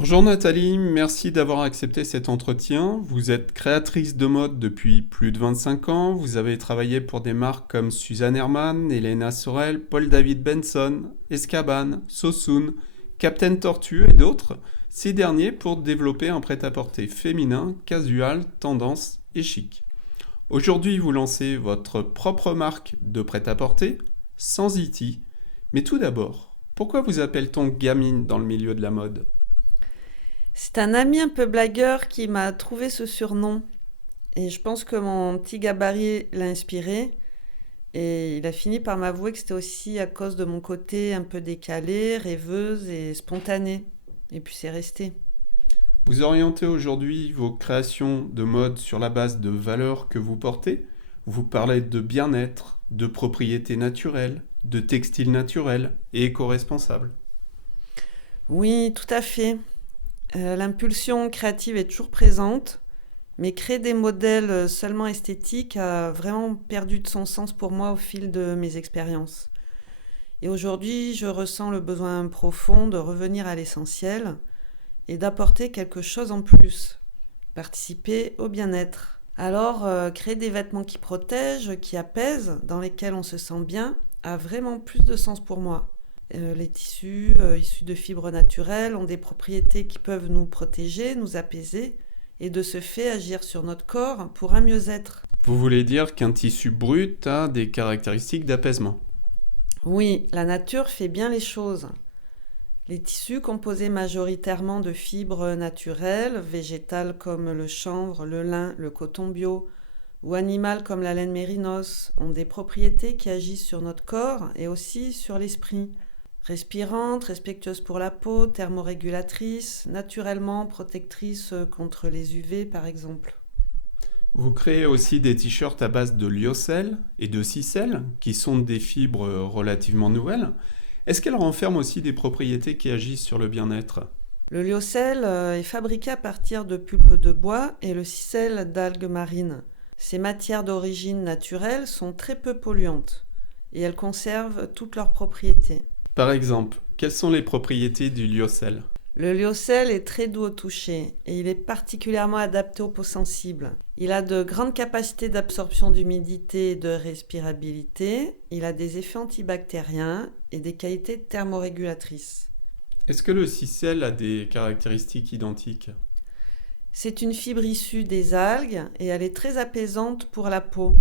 Bonjour Nathalie, merci d'avoir accepté cet entretien. Vous êtes créatrice de mode depuis plus de 25 ans. Vous avez travaillé pour des marques comme Suzanne Hermann, Elena Sorel, Paul David Benson, Escaban, Sosun, Captain Tortue et d'autres. Ces derniers pour développer un prêt-à-porter féminin, casual, tendance et chic. Aujourd'hui, vous lancez votre propre marque de prêt-à-porter, sans IT. Mais tout d'abord, pourquoi vous appelle-t-on gamine dans le milieu de la mode? C'est un ami un peu blagueur qui m'a trouvé ce surnom. Et je pense que mon petit gabarit l'a inspiré. Et il a fini par m'avouer que c'était aussi à cause de mon côté un peu décalé, rêveuse et spontanée. Et puis c'est resté. Vous orientez aujourd'hui vos créations de mode sur la base de valeurs que vous portez. Vous parlez de bien-être, de propriété naturelle, de textile naturel et éco-responsable. Oui, tout à fait. L'impulsion créative est toujours présente, mais créer des modèles seulement esthétiques a vraiment perdu de son sens pour moi au fil de mes expériences. Et aujourd'hui, je ressens le besoin profond de revenir à l'essentiel et d'apporter quelque chose en plus, participer au bien-être. Alors, créer des vêtements qui protègent, qui apaisent, dans lesquels on se sent bien, a vraiment plus de sens pour moi. Les tissus issus de fibres naturelles ont des propriétés qui peuvent nous protéger, nous apaiser et de ce fait agir sur notre corps pour un mieux-être. Vous voulez dire qu'un tissu brut a des caractéristiques d'apaisement. Oui, la nature fait bien les choses. Les tissus composés majoritairement de fibres naturelles, végétales comme le chanvre, le lin, le coton bio, ou animales comme la laine mérinos, ont des propriétés qui agissent sur notre corps et aussi sur l'esprit. Respirantes, respectueuses pour la peau, thermorégulatrices, naturellement protectrices contre les UV par exemple. Vous créez aussi des t-shirts à base de lyocell et de cicelle, qui sont des fibres relativement nouvelles. Est-ce qu'elles renferment aussi des propriétés qui agissent sur le bien-être? Le lyocell est fabriqué à partir de pulpe de bois et le cicelle d'algues marines. Ces matières d'origine naturelle sont très peu polluantes et elles conservent toutes leurs propriétés. Par exemple, quelles sont les propriétés du lyocell? Le lyocell est très doux au toucher et il est particulièrement adapté aux peaux sensibles. Il a de grandes capacités d'absorption d'humidité et de respirabilité. Il a des effets antibactériens et des qualités thermorégulatrices. Est-ce que le cicelle a des caractéristiques identiques? C'est une fibre issue des algues et elle est très apaisante pour la peau.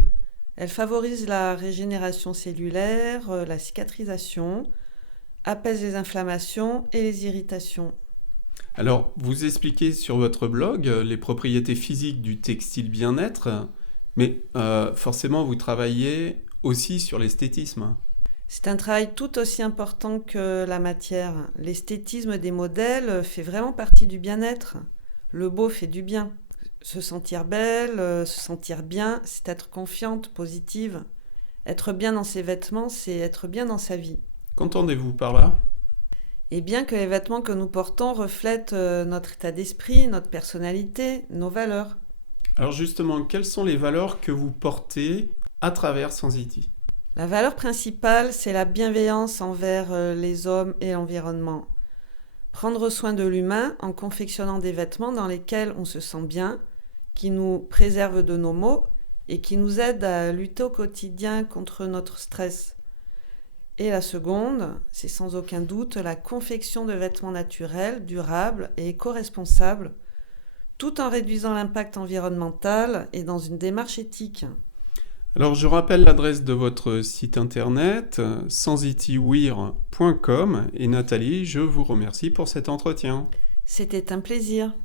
Elle favorise la régénération cellulaire, la cicatrisation, apaise les inflammations et les irritations. Alors, vous expliquez sur votre blog les propriétés physiques du textile bien-être, mais forcément, vous travaillez aussi sur l'esthétisme. C'est un travail tout aussi important que la matière. L'esthétisme des modèles fait vraiment partie du bien-être. Le beau fait du bien. Se sentir belle, se sentir bien, c'est être confiante, positive. Être bien dans ses vêtements, c'est être bien dans sa vie. Qu'entendez-vous par là? Et bien que les vêtements que nous portons reflètent notre état d'esprit, notre personnalité, nos valeurs. Alors justement, quelles sont les valeurs que vous portez à travers Sensiti? La valeur principale, c'est la bienveillance envers les hommes et l'environnement. Prendre soin de l'humain en confectionnant des vêtements dans lesquels on se sent bien, qui nous préservent de nos maux et qui nous aident à lutter au quotidien contre notre stress. Et la seconde, c'est sans aucun doute la confection de vêtements naturels, durables et éco-responsables, tout en réduisant l'impact environnemental et dans une démarche éthique. Alors je rappelle l'adresse de votre site internet sensitiwear.com et Nathalie, je vous remercie pour cet entretien. C'était un plaisir.